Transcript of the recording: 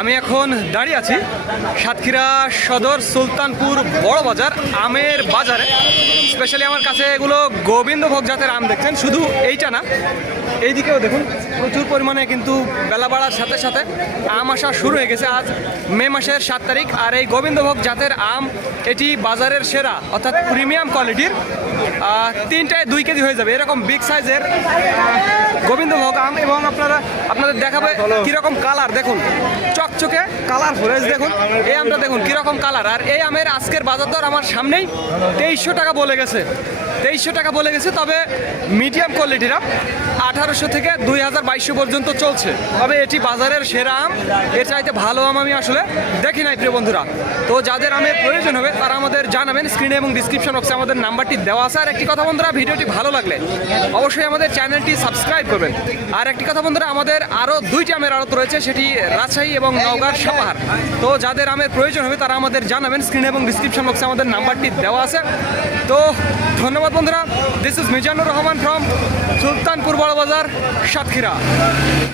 আমি এখন দাঁড়িয়ে আছি সাতক্ষীরা সদর সুলতানপুর বড় বাজার আমের বাজারে। স্পেশালি আমার কাছে এগুলো গোবিন্দভোগ জাতের আম দেখছেন। শুধু এইটা না, এইদিকেও দেখুন, প্রচুর পরিমাণে কিন্তু বেলা বাড়ার সাথে সাথে আম আসা শুরু হয়ে গেছে। আজ মে মাসের সাত তারিখ, আর এই গোবিন্দভোগ জাতের আম এটি বাজারের সেরা, অর্থাৎ প্রিমিয়াম কোয়ালিটির তিনটায় দুই কেজি হয়ে যাবে। এরকম বিগ সাইজের গোবিন্দভোগ আম এবং আপনারা, আপনাদের দেখাবে কীরকম কালার দেখুন, চকচকে কালার ফ্রেশ দেখুন। এই আমটা দেখুন কীরকম কালার আর এই আমের আজকের বাজার দর আমার সামনেই তেইশশো টাকা বলে গেছে। তেইশশো টাকা বলে গেছে, তবে মিডিয়াম কোয়ালিটির আম আঠারোশো থেকে দুই হাজার বাইশশো পর্যন্ত চলছে। তবে এটি বাজারের সেরা আম, এর চাইতে ভালো আম আমি আসলে দেখি নাই, প্রিয় বন্ধুরা। তো যাদের আমের প্রয়োজন হবে, তারা আমাদের জানাবেন স্ক্রিনে এবং ডিসক্রিপশন বক্সে আমাদের নাম্বারটি দেওয়া আছে। আর একটি কথা বন্ধুরা, ভিডিওটি ভালো লাগলে অবশ্যই আমাদের চ্যানেলটি সাবস্ক্রাইব করবেন। আর একটি কথা বন্ধুরা, আমাদের আরও দুইটি আমের আড়ত রয়েছে, সেটি রাজশাহী এবং নওগাঁর সাপাহার। তো যাদের আমের প্রয়োজন হবে, তারা আমাদের জানাবেন স্ক্রিনে এবং ডিসক্রিপশন বক্সে আমাদের নাম্বারটি দেওয়া আছে। তো ধন্যবাদ। বন্ধুরা। This is Mizanur Rahman from Sultanpur বড় বাজার সাতক্ষীরা।